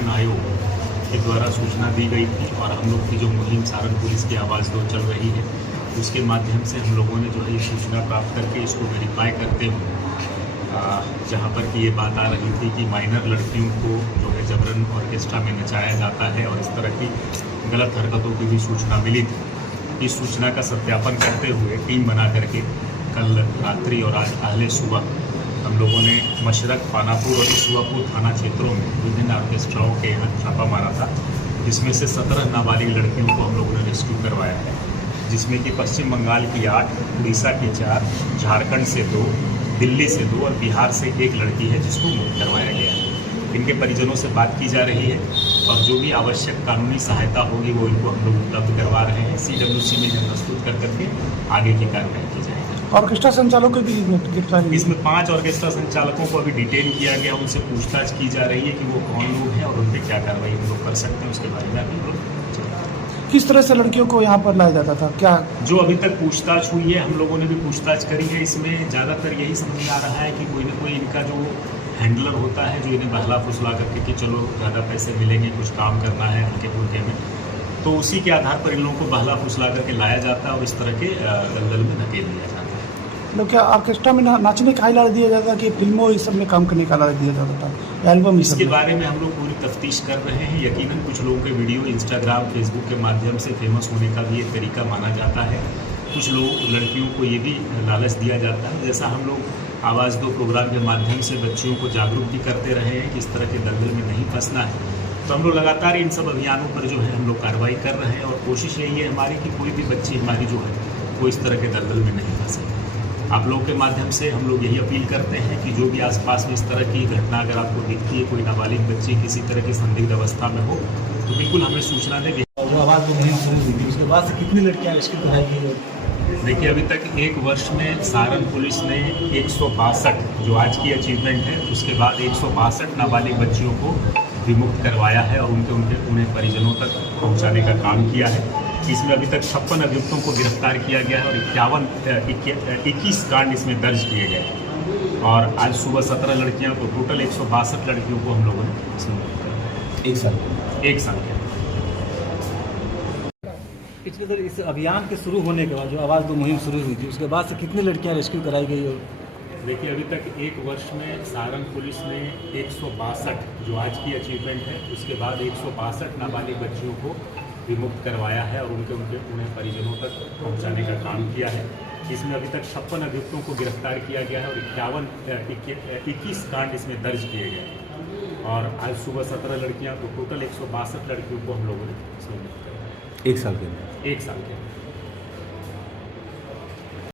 संरक्षण आयोग के द्वारा सूचना दी गई थी और हम लोग की जो मुहिम सारण पुलिस की आवाज़ 2 चल रही है उसके माध्यम से हम लोगों ने जो है ये सूचना प्राप्त करके इसको वेरीफाई करते हुए जहाँ पर कि ये बात आ रही थी कि माइनर लड़कियों को जो है जबरन ऑर्केस्ट्रा में नचाया जाता है और इस तरह की गलत हरकतों की भी सूचना मिली थी। इस सूचना का सत्यापन करते हुए टीम बना करके कल रात्रि और आज पहले सुबह हम लोगों ने मशरक, पानापुर और ईश्वरपुर थाना क्षेत्रों में विभिन्न ऑर्केस्ट्राओं के यहाँ छापा मारा था, जिसमें से 17 नाबालिग लड़कियों को हम लोगों ने रेस्क्यू करवाया है, जिसमें कि पश्चिम बंगाल की 8, उड़ीसा की 4, झारखंड से 2, दिल्ली से 2 और बिहार से 1 लड़की है जिसको मुक्त करवाया गया है। इनके परिजनों से बात की जा रही है और जो भी आवश्यक कानूनी सहायता होगी वो इनको हम लोग उपलब्ध करवा रहे हैं। CWC में यह प्रस्तुत कर करके आगे की कार्रवाई की जाएगी। ऑर्केस्ट्रा संचालकों की गिरफ्तारी, इसमें 5 ऑर्केस्ट्रा संचालकों को अभी डिटेन किया गया, उनसे पूछताछ की जा रही है कि वो कौन लोग हैं और उन पर क्या कार्रवाई हम लोग कर सकते हैं, उसके बारे में अभी लोग किस तरह से लड़कियों को यहाँ पर लाया जाता था, क्या जो अभी तक पूछताछ हुई है हम लोगों ने भी पूछताछ करी है। इसमें ज़्यादातर यही समझ में आ रहा है कि कोई ना कोई इनका जो हैंडलर होता है जो इन्हें बहला फुसला करके कि चलो ज़्यादा पैसे मिलेंगे, कुछ काम करना है हल्के फुल्के में, तो उसी के आधार पर इन लोगों को बहला फुसला करके लाया जाता है और इस तरह के दलदल में धकेल दिया जाता है। लोग क्या ऑर्केस्ट्रा में नाचने का हाईलाइट दिया जाता है कि फिल्मों इस सब में काम करने का हाईलाइट दिया जाता था, एल्बम? इसके बारे में हम लोग पूरी तफ्तीश कर रहे हैं। यकीनन कुछ लोगों के वीडियो इंस्टाग्राम, फेसबुक के माध्यम से फेमस होने का भी एक तरीका माना जाता है। कुछ लोग लड़कियों को ये भी लालच दिया जाता है, जैसा हम लोग आवाज़ 2 प्रोग्राम के माध्यम से बच्चियों को जागरूक भी करते रहे हैं कि इस तरह के दलदल में नहीं फंसना है। तो हम लोग लगातार इन सब अभियानों पर जो है हम लोग कार्रवाई कर रहे हैं और कोशिश यही है हमारी कि कोई भी बच्ची हमारी जो है वो इस तरह के दलदल में नहीं फंसे। आप लोगों के माध्यम से हम लोग यही अपील करते हैं कि जो भी आसपास में इस तरह की घटना अगर आपको दिखती है, कोई नाबालिग बच्ची किसी तरह की संदिग्ध अवस्था में हो तो बिल्कुल हमें सूचना दें। जो आवाज़ 2 मुहिम शुरू हुई थी उसके बाद से कितनी लड़कियाँ रेस्क्यू कराई गई? देखिए अभी तक 1 वर्ष में सारण पुलिस ने 162 जो आज की अचीवमेंट है उसके बाद 162 नाबालिग बच्चियों को विमुक्त करवाया है और उन्हें परिजनों तक पहुंचाने का काम किया है। इसमें अभी तक 56 अभियुक्तों को गिरफ्तार किया गया है और 21 कांड इसमें दर्ज किए गए और आज सुबह 17 लड़कियों को, टोटल 162 लड़कियों को हम लोगों ने इसमें 1 साल के पिछले सर इस अभियान के शुरू होने के बाद जो आवाज़ 2 मुहिम शुरू हुई थी उसके बाद से कितनी लड़कियां रेस्क्यू कराई गई? और देखिए अभी तक 1 वर्ष में सारण पुलिस ने 162 जो आज की अचीवमेंट है उसके बाद 162 नाबालिग बच्चियों को विमुक्त करवाया है और उन्हें परिजनों तक पहुंचाने का काम किया है। इसमें अभी तक 56 अभियुक्तों को गिरफ्तार किया गया है और 21 कांड इसमें दर्ज किए गए और आज सुबह 17 लड़कियां, तो टोटल 162 लड़कियों को हम लोगों ने इसमें 1 साल के अंदर 1 साल के